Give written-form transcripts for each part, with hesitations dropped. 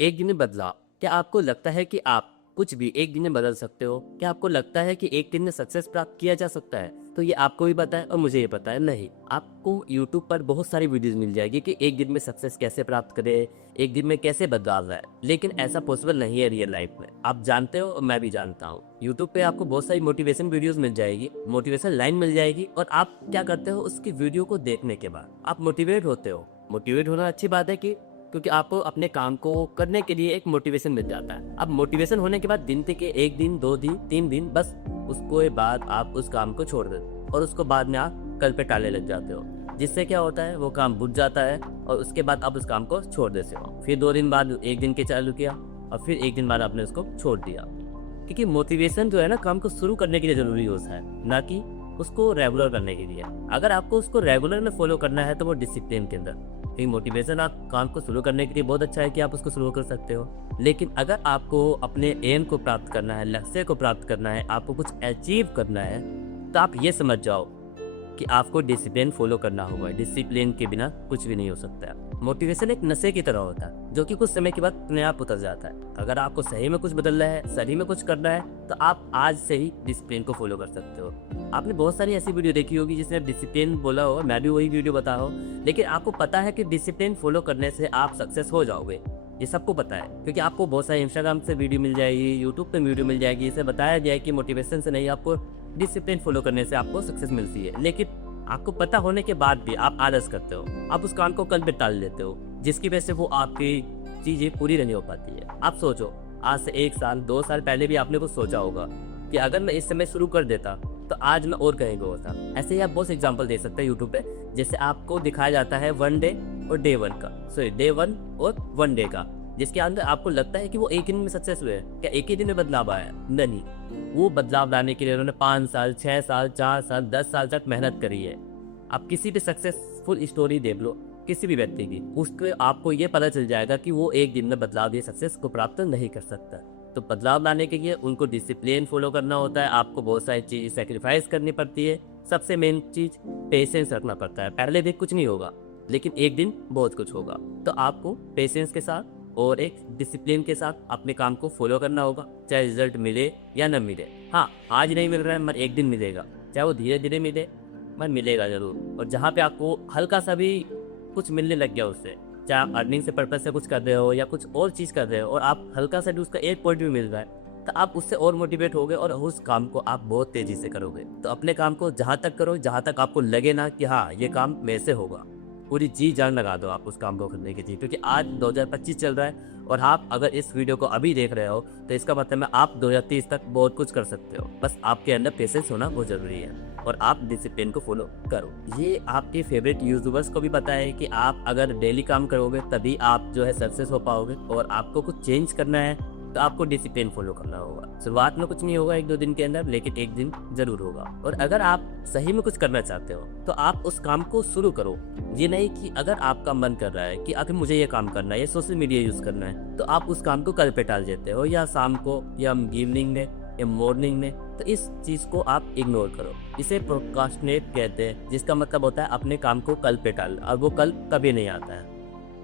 एक दिन में बदलाव। क्या आपको लगता है कि आप कुछ भी एक दिन में बदल सकते हो? क्या आपको लगता है कि एक दिन में सक्सेस प्राप्त किया जा सकता है? तो ये आपको भी पता है और मुझे ये पता है, नहीं। आपको यूट्यूब पर बहुत सारी वीडियोस मिल जाएगी कि एक दिन में सक्सेस कैसे प्राप्त करें, एक दिन में कैसे बदलाव लाए। लेकिन ऐसा पॉसिबल नहीं है रियल लाइफ में। आप जानते हो और मैं भी जानता हूँ। यूट्यूब पे आपको बहुत सारी मोटिवेशन वीडियोस मिल जाएगी, मोटिवेशन लाइन मिल जाएगी, और आप क्या करते हो, उसकी वीडियो को देखने के बाद आप मोटिवेट होते हो। मोटिवेट होना अच्छी बात है, कि क्योंकि आपको अपने काम को करने के लिए एक मोटिवेशन मिल जाता है। अब मोटिवेशन होने के बाद दिन के एक दिन, 2 दिन, 3 दिन, बस उसके बाद आप उस काम को छोड़ देते हो और उसको बाद में आप कल पे टालने लग जाते हो, जिससे क्या होता है, वो काम बुझ जाता है और उसके बाद आप उस काम को छोड़ देते हो। फिर 2 दिन बाद एक दिन के चालू किया और फिर एक दिन बाद आपने उसको छोड़ दिया। क्योंकि मोटिवेशन जो है ना, काम को शुरू करने के लिए जरूरी होता है, ना कि उसको रेगुलर करने के लिए। अगर आपको उसको रेगुलर में फॉलो करना है तो वो डिसिप्लिन के अंदर। क्योंकि मोटिवेशन आप काम को शुरू करने के लिए बहुत अच्छा है कि आप उसको शुरू कर सकते हो, लेकिन अगर आपको अपने एम को प्राप्त करना है, लक्ष्य को प्राप्त करना है, आपको कुछ अचीव करना है, तो आप ये समझ जाओ कि आपको डिसिप्लिन फॉलो करना होगा। डिसिप्लिन के बिना कुछ भी नहीं हो सकता है। मोटिवेशन एक नशे की तरह होता है, जो कि कुछ समय के बाद अपने आप उतर जाता है। अगर आपको सही में कुछ बदलना है, सही में कुछ करना है, तो आप आज से ही डिसिप्लिन को फॉलो कर सकते हो। आपने बहुत सारी ऐसी वीडियो देखी होगी जिसमें डिसिप्लिन बोला हो, मैं भी वही वीडियो बता रहा हूँ, लेकिन आपको पता है कि डिसिप्लिन फॉलो करने से आप सक्सेस हो जाओगे। ये सबको पता है, क्योंकि आपको बहुत सारे इंस्टाग्राम से वीडियो मिल जाएगी, यूट्यूब पे वीडियो मिल जाएगी, इसे बताया जाए कि मोटिवेशन से नहीं, आपको डिसिप्लिन फॉलो करने से आपको सक्सेस मिलती है। लेकिन आपको पता होने के बाद भी आप आलस करते हो, आप उस काम को कल पे टाल देते हो, जिसकी वजह से वो आपकी चीजें पूरी नहीं हो पाती है। आप सोचो, आज से 1 साल 2 साल पहले भी आपने कुछ सोचा होगा कि अगर मैं इस समय शुरू कर देता तो आज मैं और कहीं होता। ऐसे ही आप बहुत एग्जांपल दे सकते हैं यूट्यूब पे, जैसे आपको दिखाया जाता है 1 डे और डे 1 का, सॉरी डे 1 और 1 डे का, जिसके अंदर आपको लगता है कि वो एक दिन में सक्सेस हुए। क्या एक ही दिन में बदलाव आया? नहीं, वो बदलाव लाने के लिए उन्होंने 5 साल, 6 साल, 4 साल, 10 साल तक मेहनत करी है। आप किसी भी सक्सेसफुल स्टोरी देख लो, किसी भी व्यक्ति की, उसके आपको ये पता चल जाएगा कि वो एक दिन में बदलाव दिए सक्सेस को प्राप्त नहीं कर सकता। तो बदलाव लाने के लिए उनको डिसिप्लिन फॉलो करना होता है, आपको बहुत सारी चीज़ सेक्रीफाइस करनी पड़ती है। सबसे मेन चीज़ पेशेंस रखना पड़ता है। पहले दिन कुछ नहीं होगा, लेकिन एक दिन बहुत कुछ होगा। तो आपको पेशेंस के साथ और एक डिसिप्लिन के साथ अपने काम को फॉलो करना होगा, चाहे रिजल्ट मिले या न मिले। हाँ, आज नहीं मिल रहा है मगर एक दिन मिलेगा, चाहे वो धीरे धीरे मिले मगर मिलेगा जरूर। और जहाँ पे आपको हल्का सा भी कुछ मिलने लग गया उससे, चाहे आप अर्निंग से पर्पज से कुछ कर रहे हो या कुछ और चीज़ कर रहे हो, और आप हल्का सा भी उसका एक पॉइंट भी मिल रहा है, तो आप उससे और मोटिवेट होगे और उस काम को आप बहुत तेज़ी से करोगे। तो अपने काम को जहाँ तक करो जहाँ तक आपको लगे ना कि हाँ ये काम मेरे से होगा, पूरी जी जान लगा दो आप उस काम को करने के लिए। क्योंकि आज 2025 चल रहा है और आप अगर इस वीडियो को अभी देख रहे हो तो इसका मतलब है आप 2030 तक बहुत कुछ कर सकते हो। बस आपके अंदर पेशेंस होना बहुत ज़रूरी है और आप डिसिप्लिन को फॉलो करो। ये आपके फेवरेट यूट्यूबर्स को भी पता है कि आप अगर डेली काम करोगे तभी आप जो है सक्सेस हो पाओगे। और आपको कुछ चेंज करना है तो आपको डिसिप्लिन फॉलो करना होगा। शुरुआत में कुछ नहीं होगा 1-2 दिन के अंदर, लेकिन एक दिन जरूर होगा। और अगर आप सही में कुछ करना चाहते हो तो आप उस काम को शुरू करो। ये नहीं कि अगर आपका मन कर रहा है कि आखिर मुझे ये काम करना है, ये सोशल मीडिया यूज करना है, तो आप उस काम को कल पे टाल देते हो, या शाम को, या इवनिंग में, या मॉर्निंग में। तो इस चीज को आप इग्नोर करो। इसे प्रोक्रास्टिनेट कहते हैं, जिसका मतलब होता है अपने काम को कल पे टाल, और वो कल कभी नहीं आता है।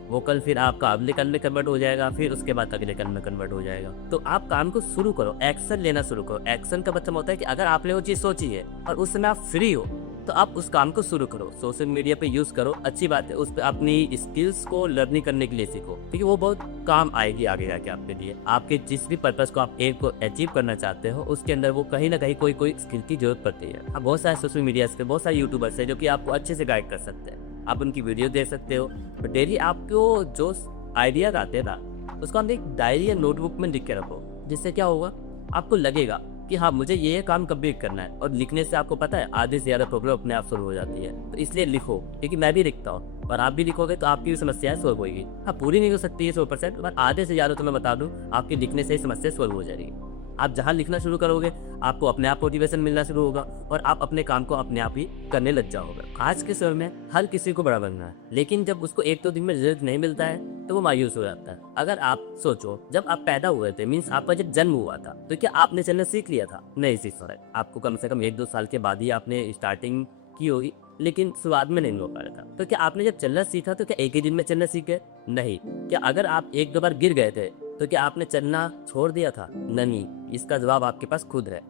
वो कल फिर आपका अगले कल में कन्वर्ट हो जाएगा, फिर उसके बाद अगले कल में कन्वर्ट हो जाएगा। तो आप काम को शुरू करो, एक्शन लेना शुरू करो। एक्शन का मतलब होता है कि अगर आपने वो चीज़ सोची है और उस समय आप फ्री हो तो आप उस काम को शुरू करो। सोशल मीडिया पे यूज़ करो, अच्छी बात है, उस पर अपनी स्किल्स को लर्निंग करने के लिए सीखो, क्योंकि वो बहुत काम आएगी आगे जाके आपके लिए। आपके जिस भी पर्पस को आप एक को अचीव करना चाहते हो उसके अंदर वो कहीं ना कहीं कोई स्किल की जरूरत पड़ती है। आप बहुत सारे सोशल मीडिया पे बहुत सारे यूट्यूबर्स है जो कि आपको अच्छे से गाइड कर सकते हैं। आप उनकी वीडियो देख सकते हो। तो डेली आपको जो आइडियाज आते हैं ना, उसको हम एक डायरी या नोटबुक में लिख के रखो, जिससे क्या होगा, आपको लगेगा कि हाँ मुझे ये काम कंप्लीट करना है। और लिखने से आपको पता है आधे से ज़्यादा प्रॉब्लम अपने आप सॉल्व हो जाती है। तो इसलिए लिखो, क्योंकि मैं भी लिखता हूँ और आप भी लिखोगे तो आपकी भी समस्याएं सॉल्व होगी। हाँ, पूरी नहीं हो सकती है 100%, पर आधे से ज़्यादा तो मैं बता दूँ आपके लिखने से ही समस्या सॉल्व हो जाएगी। आप जहाँ लिखना शुरू करोगे आपको अपने आप मोटिवेशन मिलना शुरू होगा और आप अपने काम को अपने आप ही करने लग जाओगे। आज के समय में हर किसी को बड़ा बनना है, लेकिन जब उसको 1-2 दिन में रिजल्ट नहीं मिलता है तो वो मायूस हो जाता है। अगर आप सोचो, जब आप पैदा हुए थे, मीन्स आपका जब जन्म हुआ था, तो क्या आपने चलना सीख लिया था? नहीं सीख पाए। आपको कम से कम 1-2 साल के बाद ही आपने स्टार्टिंग की होगी। लेकिन शुरुआत में नहीं हो पा रहा था। तो क्या आपने जब चलना सीखा तो क्या एक ही दिन में चलना सीख गए? नहीं। क्या अगर आप एक दो बार गिर गए थे तो क्या आपने चलना छोड़ दिया था? नहीं। इसका जवाब आपके पास खुद है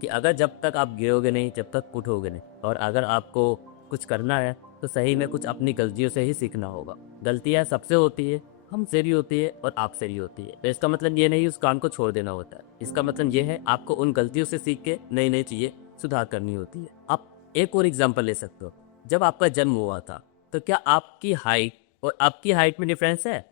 कि अगर जब तक आप गिरोगे नहीं, जब तक उठोगे नहीं, और अगर आपको कुछ करना है तो सही में कुछ अपनी गलतियों से ही सीखना होगा। गलतियाँ सबसे होती है, हमसे भी होती है और आपसे भी होती है। तो इसका मतलब ये नहीं उस काम को छोड़ देना होता है। इसका मतलब ये है आपको उन गलतियों से सीख के नई नई चीज़ें सुधार करनी होती है। आप एक और एग्जांपल ले सकते हो। जब आपका जन्म हुआ था तो क्या आपकी हाइट और आपकी हाइट में डिफरेंस है?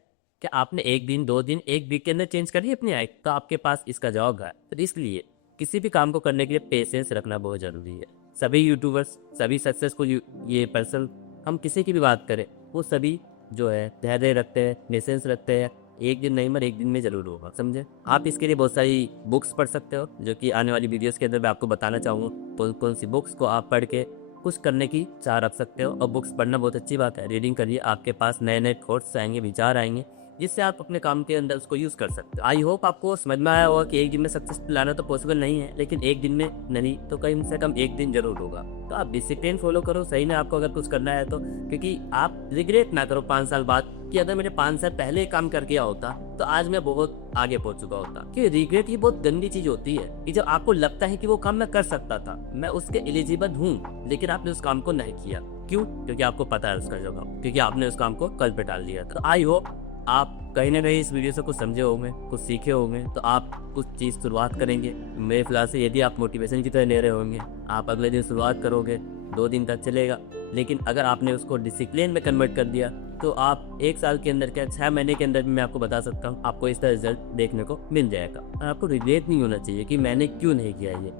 क्या आपने एक दिन, 2 दिन, 1 वीक के अंदर चेंज करी अपनी हाइट? तो आपके पास इसका जवाब है। तो इसलिए किसी भी काम को करने के लिए पेशेंस रखना बहुत ज़रूरी है। सभी यूट्यूबर्स, सभी सक्सेसफुल ये पर्सन, हम किसी की भी बात करें, वो सभी जो है धैर्य रखते हैं, पेशेंस रखते हैं। एक दिन नहीं मगर एक दिन में जरूर होगा, समझे? आप इसके लिए बहुत सारी बुक्स पढ़ सकते हो, जो कि आने वाली वीडियोस के अंदर मैं आपको बताना चाहूँगा कौन कौन सी बुक्स को आप पढ़ के कुछ करने की चाह रख सकते हो। और बुक्स पढ़ना बहुत अच्छी बात है, रीडिंग करिए, आपके पास नए नए थॉट्स आएंगे, विचार आएंगे, जिससे आप अपने काम के अंदर उसको यूज़ कर सकते हो। आई होप आपको समझ में आया होगा कि एक दिन में सक्सेस लाना तो पॉसिबल नहीं है, लेकिन एक दिन में नहीं तो कम से कम एक दिन जरूर होगा। तो आप डिसिप्लिन फॉलो करो, सही में आपको अगर कुछ करना है तो, क्योंकि आप रिग्रेट ना करो 5 साल बाद कि अगर मैंने 5 साल पहले काम कर किया होता तो आज मैं बहुत आगे पहुंच चुका होता। कि रिग्रेट ये बहुत गंदी चीज होती है कि जब आपको लगता है कि वो काम मैं कर सकता था, मैं उसके एलिजिबल हूँ, लेकिन आपने उस काम को नहीं किया। क्यों? क्योंकि आपको पता है उसका जवाब, क्योंकि आपने उस काम को कल पे डाल दिया था। तो आई होप आप कहीं ना कहीं इस वीडियो से कुछ समझे होंगे, कुछ सीखे होंगे, तो आप कुछ चीज़ शुरुआत करेंगे। मेरे फिलहाल से यदि आप मोटिवेशन की तरह ले रहे होंगे, आप अगले दिन शुरुआत करोगे, 2 दिन तक चलेगा, लेकिन अगर आपने उसको डिसिप्लिन में कन्वर्ट कर दिया तो आप 1 साल के अंदर, क्या 6 महीने के अंदर भी मैं आपको बता सकता हूँ, आपको इसका रिजल्ट देखने को मिल जाएगा। और आपको रिग्रेट नहीं होना चाहिए कि मैंने क्यों नहीं किया ये,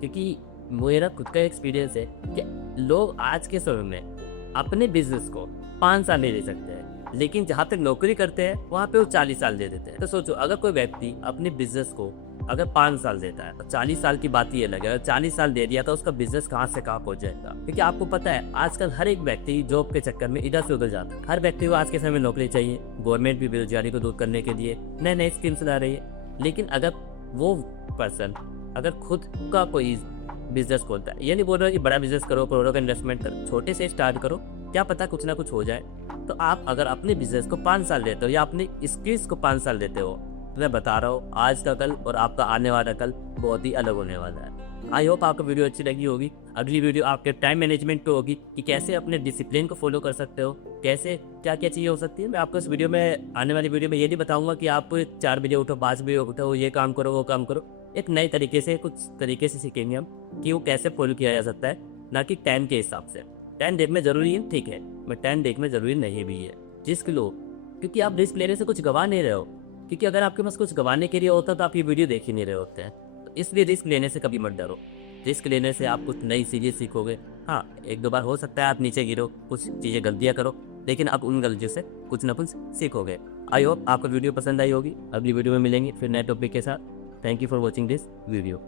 क्योंकि मेरा खुद का एक्सपीरियंस है कि लोग आज के समय में अपने बिजनेस को 5 साल नहीं दे सकते हैं, लेकिन जहाँ तक नौकरी करते हैं वहाँ पे वो 40 साल दे देते हैं। तो सोचो, अगर कोई व्यक्ति अपने बिजनेस को अगर 5 साल देता है तो 40 साल की बात ही अलग है। अगर 40 साल दे दिया तो उसका बिजनेस कहाँ से कहाँ पहुंच जाएगा। क्योंकि आपको पता है आजकल हर एक व्यक्ति जॉब के चक्कर में इधर से उधर जाता है। हर व्यक्ति को आज के समय में नौकरी चाहिए। गवर्नमेंट भी बेरोजगारी को दूर करने के लिए नए नए स्कीम्स ला रही है, लेकिन अगर वो पर्सन अगर खुद का कोई बिजनेस खोलता है, ये नहीं बोल रहा कि बड़ा बिजनेस करो, करोड़ों का इन्वेस्टमेंट करो, छोटे से स्टार्ट करो, क्या पता कुछ ना कुछ हो जाए। तो आप अगर अपने बिजनेस को 5 साल देते हो या अपनी स्किल्स को 5 साल देते हो, तो मैं बता रहा हूँ आज का कल और आपका आने वाला कल बहुत ही अलग होने वाला है। आई होप आपको वीडियो अच्छी लगी होगी। अगली वीडियो आपके टाइम मैनेजमेंट पे होगी कि कैसे अपने डिसिप्लिन को फॉलो कर सकते हो, कैसे क्या क्या चीज़ें हो सकती है। मैं आपको इस वीडियो में, आने वाली वीडियो में ये नहीं बताऊंगा कि आप 4 बजे उठो, 5 बजे उठो, ये काम करो, वो काम करो। एक नए तरीके से, कुछ तरीके से सीखेंगे हम कि वो कैसे फॉलो किया जा सकता है, ना कि टाइम के हिसाब से। 10 डेज में जरूरी है, ठीक है, मैं 10 डेज में जरूरी नहीं भी है। रिस्क लो, क्योंकि आप रिस्क लेने से कुछ गवा नहीं रहे हो। क्योंकि अगर आपके पास कुछ गवाने के लिए होता तो आप ये वीडियो देख ही नहीं रहे होते हैं। तो इसलिए रिस्क लेने से कभी मत डरो। रिस्क लेने से आप कुछ नई चीज़ें सीखोगे। हाँ, 1-2 बार हो सकता है आप नीचे गिरो, कुछ चीज़ें गलतियाँ करो, लेकिन आप उन गलतियों से कुछ ना कुछ सीखोगे। आई होप आपको वीडियो पसंद आई होगी। अगली वीडियो में मिलेंगे फिर नए टॉपिक के साथ। Thank you for watching this video.